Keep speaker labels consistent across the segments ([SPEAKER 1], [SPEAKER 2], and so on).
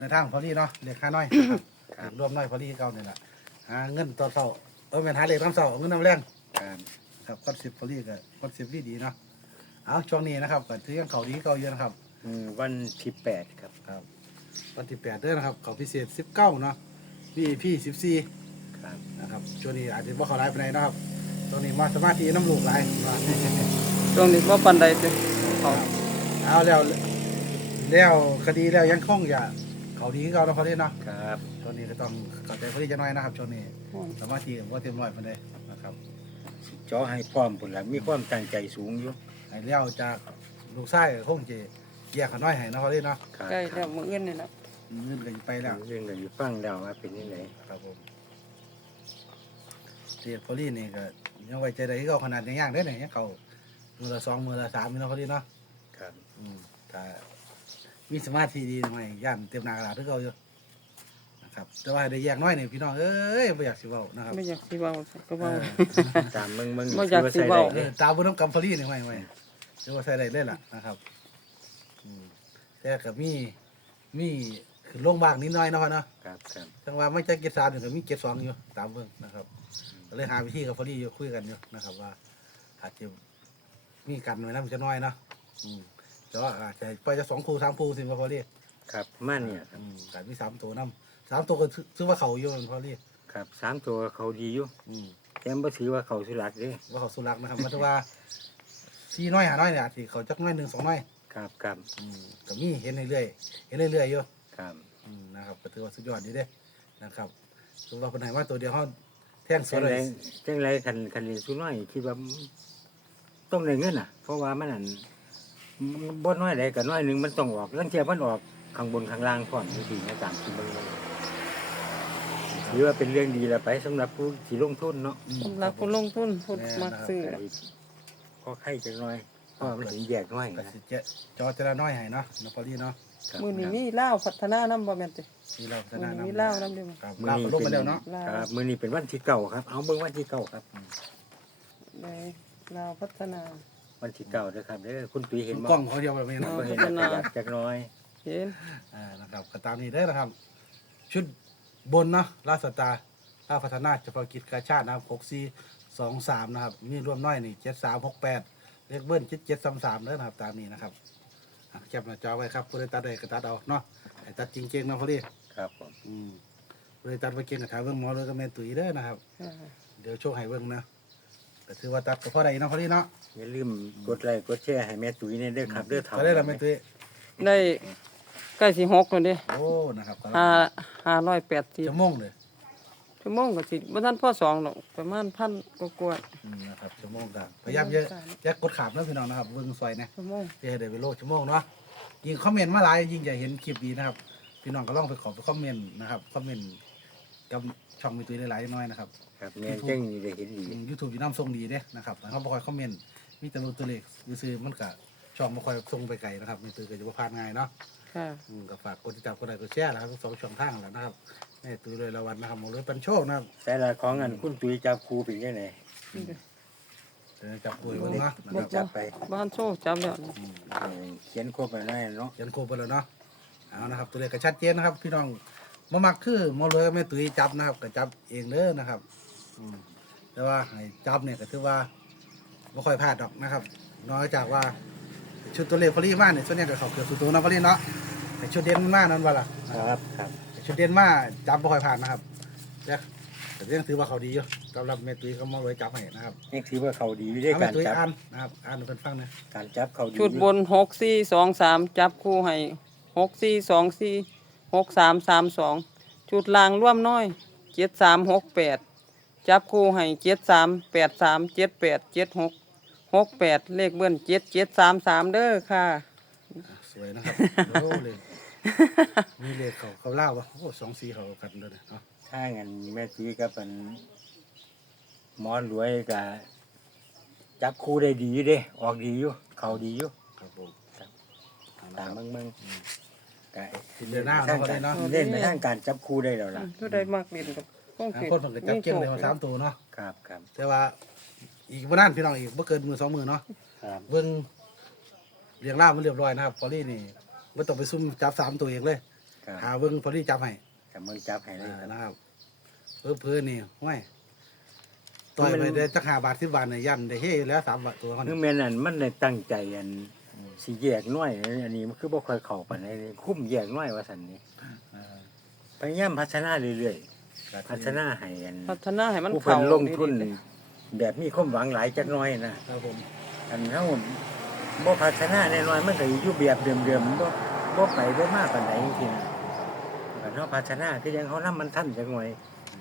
[SPEAKER 1] ในทางพอลี่เนาะเรียกค่าน้อยนะครับรวมน้อยพอลี่เก่าเนี่ยแหละหาเงินตอนเช้าเป็นหาเลขตอนเช้าเงินน้ำแรงครับคอนเซ็ปต์พอลี่กับคอนเซ็ปต์ดีเนาะเอาช่วงนี้นะครับก็ถือยังเขาดีเก่าเยอะนะครับ
[SPEAKER 2] วันที่8ครับ
[SPEAKER 1] วันที่8เดือนนะครับเขาพิเศษ19เนาะพี่14
[SPEAKER 2] ครับ
[SPEAKER 1] นะครับช่วงนี้อาจจะว่าเขาไลฟ์ไปไหนนะครับตอนนี้มาสมาธิน้ำลูกไลฟ์มา
[SPEAKER 3] ช่วงนี้ว่าปันใดเด้อ
[SPEAKER 1] เอาแล้วคดีแล้วยังคงอย่าเขาดีเขาเราพอลี่เนาะ
[SPEAKER 2] ครับ
[SPEAKER 1] ตอนนี้ก็ต้องเข้าใจพอลี่จะน้อยนะครับช่วงนี้สมาธิว่าเต็มร้อยไปเลยนะครับ
[SPEAKER 2] จ่อให้พร้อมพุ่นล่ะมีความตั้งใจสูงอยู่
[SPEAKER 1] ให้เลี้ยวจากลูกไส้คงจะแยกกันน้อยให้เนาะพอลี่เนาะ
[SPEAKER 3] ใกล้แล้วมื้ออื่นนี่นะ
[SPEAKER 1] เงินกันไปแล้ว
[SPEAKER 2] เรื่องก็อยู่ฟังแล้วว่าเป็นยังไง
[SPEAKER 1] ครับผมเรียกพอลี่นี่ก็ยังไว้ใจได้ที่เขาขนาดย่างได้เนี่ยเขามือละ2มือละ3เนาะพอลี่เนาะ
[SPEAKER 2] ครับ
[SPEAKER 1] ถ้ามีสมาธิดีหน่อยย่านเต็มหน้ากระดาษที่เขาอยู่นะครับแต่ว่าได้แยกน้อยเนี่ยพี่น้องเอ้ยไม่อยากสิเว้านะครับ
[SPEAKER 3] ไม่อยากสิเว้าก็เว้า
[SPEAKER 2] ตามมึง
[SPEAKER 3] บ่อยากสิเว้า
[SPEAKER 1] ตาบุญน้ำกำพอลี่นี่ไม่เรียกว่าใส่ได้เลยล่ะนะครับแต่กับมีคือลงบางนิดหน่อยเนาะพ่อเนาะ
[SPEAKER 2] ครับ
[SPEAKER 1] จังว่าไม่ใช่เกต3อยู่กับมีเกต2อยู่ตามเบิ่งนะครับก็เลยหาวิธีกับพอลี่อยู่คุยกันอยู่นะครับว่าอาจจะมีกันไว้นะมันจะน้อยเนาะแต่ว่าอาจจะไปจะ2 คู่ 3 คู่สิพอลี่
[SPEAKER 2] ครับมาเนี่ยครับ
[SPEAKER 1] แต่มี3 ตัวน้ำ3 ตัวก็ซื้อว่าเขาอยู่พอลี่
[SPEAKER 2] ครับ3ตัวเขาดีอยู่ แต่บ่ถือว่าเขาสุรักเด้
[SPEAKER 1] ว่าเขาสุรักนะครับหมายถึงว่า4 น้อย 5 น้อยเนี่ยอาจจะเขาจักน้อย1 2 น้อย
[SPEAKER 2] ครับ
[SPEAKER 1] ก็มีเห็นเรื่อยๆอยู่
[SPEAKER 2] ครับ
[SPEAKER 1] นะครับก็ถือว่าสุดยอดดีเด้นะครับสำหรับคนไหนว่าตัวเดียวเขาแท่งส
[SPEAKER 2] จั
[SPEAKER 1] วย
[SPEAKER 2] ง
[SPEAKER 1] เล
[SPEAKER 2] ไร
[SPEAKER 1] ย
[SPEAKER 2] จังไรคันเรียนสุน้อยคิดว่าต้องได้เงินเพราะว่ามันนั่นบ่น้อยใดก็น้อยหนึงมันต้องออกลังเทียมันออกข้างบนข้างล่างพร้อมจังซี่นะตามที่เบิ่งถือว่าเป็นเรื่องดีแล้วไปสำหรับผู้ที่ลงทุนเนาะ
[SPEAKER 3] สำหรับผู้ลงทุนผู้มักซื้อ
[SPEAKER 2] พอไข่จังน้อยเพราะมันถึงแยกน้อย
[SPEAKER 1] ก็
[SPEAKER 2] นะ
[SPEAKER 1] สิเจจอจะละน้อยให้เนาะพอดีเนาะ
[SPEAKER 2] ครับ
[SPEAKER 3] มื้อนี้มีลาวพัฒนานำบ่แม่นติ
[SPEAKER 1] มีเราช
[SPEAKER 3] มื้อ
[SPEAKER 1] นะ
[SPEAKER 3] นี้มี
[SPEAKER 1] นำ
[SPEAKER 3] ลาวนำเด้อ
[SPEAKER 1] ครับลาวก็ลงมาแล้วเนาะ
[SPEAKER 3] ลาว
[SPEAKER 2] ครับมื้อนี้เป็นวันที่เก้าครับเอาเบิ่งวันที่เก้าครับ
[SPEAKER 3] ได้ลาวพัฒนา
[SPEAKER 2] วันที่เก้าเด้อครับเด้อคุณตุ้ยเห็นบ่
[SPEAKER 1] กล้องเขาเดียวแบบนี้นะ
[SPEAKER 2] บ่เห็นจักน้อย
[SPEAKER 3] เห็น
[SPEAKER 1] นะครับก็ตามนี้ได้นะครับ ชุดบนเนาะราชสตาร์ราชพัฒนาเฉพาะกิจการชาตินะครับ6423นะครับมีรวมน้อยนี่7368เลขเบิ้ล7733เด้อนะครับตามนี้นะครับแคปหน้าจอไว้ครับผู้ใดตัดได้ก็ตัดเอาเนาะให้ตัดจริงๆเนาะพอดี
[SPEAKER 2] ครับผม
[SPEAKER 1] ผู้ใดตัดไปเก่งก็ถามเบิ่งหมอเลยก็แม่ตุ๋ยเด้อนะครับเดี๋ยวโชว์ให้เบิ่งนะก็ถือว่าตัดก็พอได้เนาะพอดีเนาะ
[SPEAKER 2] อย่าลืมกดไลค์กดแชร์ให้แม่ตุ้ยเนี่ยเด้อครับเด้อ
[SPEAKER 1] ก็ได้ละแม่ตุ๋ย
[SPEAKER 3] ได้ใกล้สิ6แล้วเด้
[SPEAKER 1] โอ้นะครับก็
[SPEAKER 3] 580
[SPEAKER 1] ชั่วโมงเลย
[SPEAKER 3] ชั่วโมงก็สิบ่ทันพอ2ดอกประมาณ1,000กว่า
[SPEAKER 1] นะครับชั่วโมงกันพยายามเยอะอย่ากดขาบนะพี่น้องนะครับเบิ่งซอยนะ
[SPEAKER 3] ชั่วโมง
[SPEAKER 1] เพื่อให้ได้ไปโลดชั่วโมงเนาะยิ่งคอมเมนต์มาหลายยิ่งจะเห็นคลิปดีนะครับพี่น้องก็ลองไปขอไปคอมเมนต์นะครับคอมเมนต์กับช่องแม่ตุ๋ยหลายๆน้อยนะครับ
[SPEAKER 2] ครับแม่จังได้เห็นดี
[SPEAKER 1] YouTube อยู่น้ำทรงดีเด้นะครับแต่เขาบ่ค่อยคอมเมนต์มีแต่ตัวเลขซื้อๆมันก็ช่องบ่ค่อยส่งไปไกลนะครับแม่ตุ๋ยก็จะบ่ผ่านง่ายเนาะ
[SPEAKER 3] ค่ะ
[SPEAKER 1] ก็ฝากกดติดตามกดไลค์กดแชร์นะครับทั้ง2 ช่องทางแล้วนะครับแม่ตุ้ยเลยละวันนะครับหมอเลยปันโชคนะครับ
[SPEAKER 2] แต่ละของอันคุณตุ้ยจับครูเป็นจังได๋
[SPEAKER 3] นี่เด้อ
[SPEAKER 1] เดี๋ยวจับคุยวันนะนะ
[SPEAKER 3] บ่
[SPEAKER 1] ครับ
[SPEAKER 2] จับไป
[SPEAKER 3] บ้านโชว์จับแล้ว
[SPEAKER 2] เขียนครบไปหน่อยเนาะ
[SPEAKER 1] ยันโคไปแล้วเนาะเอานะครับตัวเลขก็ชัดเจนนะครับ พี่น้องมามักคือหมอเลยกับแม่ตุ้ยจับนะครับก็จับเองเด้อนะครับแต่ว่าให้จับเนี่ยก็ถือว่าไม่ค่อยพลาดดอกนะครับนอกจากว่าชุดตัวเลขพอลี่มากเนี่ยส่วนใหญ่ก็เขาเกือบสุดตัวนะพอลี่เนาะแต่ชุดเด่นมันมากนั่นว่าล่ะ
[SPEAKER 2] ครับ
[SPEAKER 1] ชุดเด่นมากจับไม่ค่อยผ่านนะครับแต่ยังถือว่าเขาดีอยู่สำหรับแม่ตุ้ยเขามาเลยจับให้นะครับ
[SPEAKER 2] นี่ถือว่าเขาดีอยู่ด้วย
[SPEAKER 1] เอา
[SPEAKER 2] กา
[SPEAKER 1] แม่
[SPEAKER 2] ร
[SPEAKER 1] ตุ้ย
[SPEAKER 2] จับ
[SPEAKER 1] อ่านนะครับอ่านให้เพิ่นฟังนะ
[SPEAKER 2] การจับเขาดี
[SPEAKER 3] ชุดบน6423จับคู่ให้6424 6332ชุดล่างร่วมน้อย7368จับคู่ให้7383 78 76 68เลขเบิ้ล7733เด้อค่ะ
[SPEAKER 1] สวยนะครับโอ้เลยมีเลขเขาเล่าวะโอ้2 4เขากันเลยเนาะ
[SPEAKER 2] ถ้างั้นแม่ตุ้ยก็เป็นหมอรวยก็จับครูได้ดีอยู่เด้ออกดีอยู่เขาดีอยู่
[SPEAKER 1] ครับผม
[SPEAKER 2] ตามเบิ่งก็
[SPEAKER 1] เดือนหน้าเนาะก็ได้เนาะ
[SPEAKER 2] เล่นในทางการจับครูได้แล้วล่ะ
[SPEAKER 3] ผู้ใดมักเล่นกับคง
[SPEAKER 1] อ่า
[SPEAKER 3] สิ
[SPEAKER 1] คนผมก็จับเก่งเลยมา3 ตัวเนาะ
[SPEAKER 2] ครับ
[SPEAKER 1] แต่ว่าอีกบ่นานพี่น้องอีกบ่เกินมือ2 มือเนาะ
[SPEAKER 2] ครับ
[SPEAKER 1] เบิ่งเรียงล่างมันเรียบร้อยนะครับพอลี่นี่บ่ต้องไปซุ่มจับ3 ตัวเองเลย
[SPEAKER 2] คครับ
[SPEAKER 1] หาเบิ่งพอดีจับให้
[SPEAKER 2] แต่มึงจับให้เลยครับ
[SPEAKER 1] นะครับเพื่อนี่ห้วยต่อยไปได้จัก5 บาท10 บาทเนี่ยยันได้เฮ้แล้ว3 บาทตัวเขา
[SPEAKER 2] คื
[SPEAKER 1] เนี่
[SPEAKER 2] อย แม่นอันมันได้ตั้งใจอันสิแยกน้อยอันนี้มันคือบ่ค่อยเข้าปานใดเลยคุ้มแยกน้อยว่าซั่นนี่
[SPEAKER 1] เออ
[SPEAKER 2] พยายามพัฒนาเรื่อยๆพัฒนาให้อัน
[SPEAKER 3] พัฒนาให้มัน
[SPEAKER 2] ผู้เพิ่
[SPEAKER 3] เข้าน
[SPEAKER 2] ลงทุน
[SPEAKER 3] ดี
[SPEAKER 2] แบบมีความหวังหลายจักหน้อยนะครับ
[SPEAKER 1] ผม
[SPEAKER 2] อันเฮาบ่พัฒนาแน่นอนมันก็อยู่แบบเดิมๆบ่ไปบ่มาปานใดจริงๆนะอันเฮาพัฒนาคือยังเฮานำมันทันจักหน่อย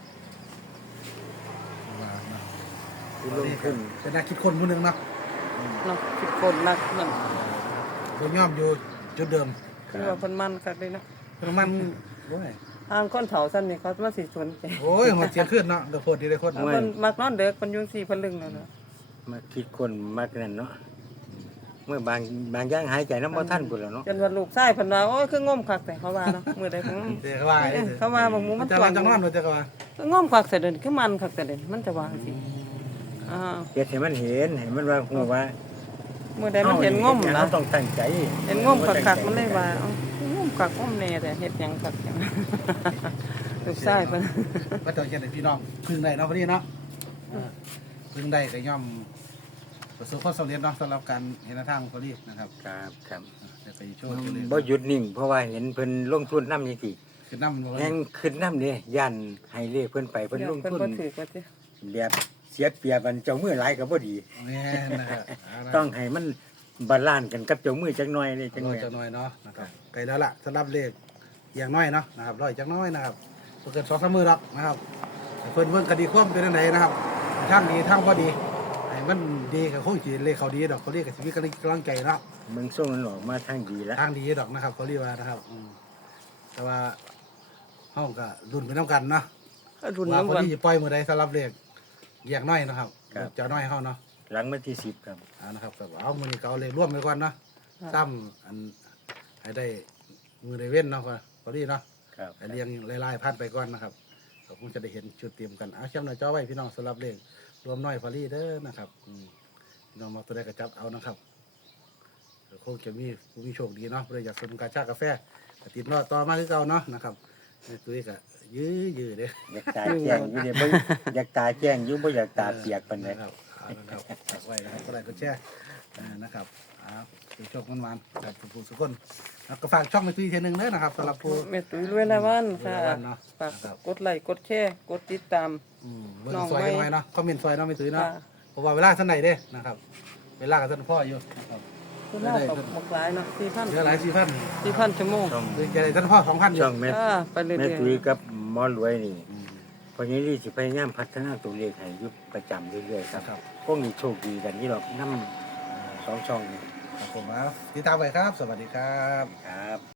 [SPEAKER 1] ว่าเนาะ
[SPEAKER 2] คือลงทุน
[SPEAKER 1] เป็นนักคิดคนผู้หนึงเนาะ
[SPEAKER 3] ๆเนาะคิดคนนักนั่น
[SPEAKER 1] บ่ยอมอยู่จุดเดิม
[SPEAKER 3] คือว่าเพิ่นมันคักเลยเนาะ
[SPEAKER 1] มันโอ้ย
[SPEAKER 3] ทางคนเฒ่าซั่นนี่เขามาสิสนใจ
[SPEAKER 1] โอ้ยหัวเสียงขึ้นเนาะเดี๋ยวโพดดีได้คน
[SPEAKER 3] เพิ่นมักนอนเด็กเพิ่นอยู่4เพิ่นลึงแล้วเนาะ
[SPEAKER 2] มาคิดคนมากนั่นเนาะเมื่อบางอย่างหายใจน้ำบ่ทันพุ่นแล้วเนาะ
[SPEAKER 3] จนว่าลูกชายเพิ่นว่าโอ้ยคืองมคักแต่เขาว่าเนาะมื้อใดของ
[SPEAKER 1] เดี๋ยวเขาว่าไอ้
[SPEAKER 3] เขาว่าบอกหมูมัน
[SPEAKER 1] จะวันจังนอนว่าจะว่า
[SPEAKER 3] คืองมคักแต่เดินคือมันคักแต่เดินมันจะว่าจังซี่อ่า
[SPEAKER 2] เฮ็ดให้มันเห็นให้มันว่าฮู้ว่า
[SPEAKER 3] มื้อใดมันเห็นงม
[SPEAKER 2] เรา
[SPEAKER 3] นะ
[SPEAKER 2] ต้องตั้งใจ
[SPEAKER 3] เห็นงมคักๆมันเลยว่าเอ้างมคักงมแน่แต่เฮ็ดหยังคักจังลูกชายเพิ่น
[SPEAKER 1] ว่าต้องเฮ็ดให้พี่น้องพึ่งได้เนาะพอดีเนาะพึ่งได้ก็ย่อมประสบความสำเร็จเนาะสำหรับการเห็นทางพอดีนะครับ
[SPEAKER 2] ครับ
[SPEAKER 1] เดี๋ยวไปโชว์กันเลย
[SPEAKER 2] บ่หยุดนิ่งเพราะว่าเห็นเพิ่นลงทุนนำจังซี่
[SPEAKER 1] คือน้ำบ่
[SPEAKER 2] แฮงขึ้นนำเด้ย่านให้เลขเพิ่นไปเพิ่นลง
[SPEAKER 3] เพิ่น
[SPEAKER 2] ทุน
[SPEAKER 3] บ่ถือว่าติ
[SPEAKER 2] แบบเสียเปรียบอันเจ้ามือหลายก็บ่ดี
[SPEAKER 1] แม่นะครับ
[SPEAKER 2] ต้องให้มันบาลานซ์กันกับเจ้ามือจักหน่อยเลยจัง
[SPEAKER 1] ร้อ
[SPEAKER 2] แม่
[SPEAKER 1] ยจักหน่อยเนาะนะครับไกลแล้วล่ะสำหรับเลขอย่างน้อยเนาะนะครับร้อยจักน้อยนะครับบ่เกิน2-3 มื้อหรอกนะครับให้เพิ่นเบิ่งคดีความเป็นจังไดนะครับทางดีทางบ่ดีให้มันดีก็คงสิเลขเขาดีดอกเขาเรียกก็สิมีกำลังใจเนาะ
[SPEAKER 2] มึงส่งมันออกมาทางดีแล้ว
[SPEAKER 1] ทางดีดอกนะครับเขาเรียกว่านะครับแต่ว่าห้องก็รุ่นไปน้ำกันเนาะ
[SPEAKER 3] ก็รุน
[SPEAKER 1] ว่า
[SPEAKER 3] น้ำ
[SPEAKER 1] พอ
[SPEAKER 3] กัน
[SPEAKER 1] ดีจะปล่อยมือใดสำหรับเลขอย่างน้อยนะครับเจ้าน้อยเขาเนาะ
[SPEAKER 2] หลังวันที่10ครับ
[SPEAKER 1] นะครับก็เอามือนี้ก็เอาเลขร่วมไปก่อนเนาะซ้ำอันให้ได้มือได้เว้นเนาะพอดีเนาะ
[SPEAKER 2] ครับ
[SPEAKER 1] ให้เรียงไล่ๆพันไปก่อนนะครับก็คงจะได้เห็นชุดเตรียมกันเอาเชื่อมหน้าจอไว้พี่น้องสำหรับเลขรวมน้อยพอดีเด้อนะครับพี่น้องมาตัวใดก็จับเอานะครับก็คงจะมีผู้มีโชคดีเนาะเลยอยากสมกาชากาแฟก็ติดเนาะต่อมาคือเก่าเนาะนะครับในตัวนี้ก็ยื้อเด้อ
[SPEAKER 2] อยากตาแจ้งอยู่เด้บ่อยากตาแจ้งอยู่บ่อยากตาเปียกปานใด
[SPEAKER 1] นะครับเอานะครับฝากไว้นะครับก็ได้ก็แชร์นะครับเป็นโชคมันวันๆกับผู้สุกคนแล้วก็ฝากช่องในตัวอีกทีหนึงเด้อนะครับสำหรับผู้
[SPEAKER 3] แม่ตุ้ยรวยละวันค่ะ
[SPEAKER 1] รวยละวันเนาะ
[SPEAKER 3] ฝากกดไลค์กดแชร์กดติดตาม
[SPEAKER 1] เบิ่ง
[SPEAKER 3] น้อง
[SPEAKER 1] ซอย
[SPEAKER 3] ไว้
[SPEAKER 1] กันหน่อยเนาะคอมเมนต์ซอยเนาะไม่ตื่นเนาะ
[SPEAKER 3] ค่ะ
[SPEAKER 1] เพราะว่าเวลาท่านไหนเด้นะครับ เวลากับท่านพ่ออยู่นะครับ
[SPEAKER 3] คือเล่ากับหมกหลายเนาะ
[SPEAKER 1] เยอะหลาย4,000
[SPEAKER 3] 4,000ชั่วโมง
[SPEAKER 2] ช่อง
[SPEAKER 1] คือจะได้ท่านพ่อ2,000อยู่
[SPEAKER 2] ช่องแม่
[SPEAKER 3] ไปเรื่
[SPEAKER 2] แม่
[SPEAKER 3] อย
[SPEAKER 2] ตุ้ยกับหมอรวยนี่เพราะงี้สิพยายามพัฒนาตัวเลขให้อยู่ประจำเรื่อยๆครับ
[SPEAKER 1] ครับ
[SPEAKER 2] พวกนี้โชคดีกันนี่หรอกนำ2ช่องนี่
[SPEAKER 1] ครับผมติดตามไว้ครับ สวัสดีครับ
[SPEAKER 2] ครับ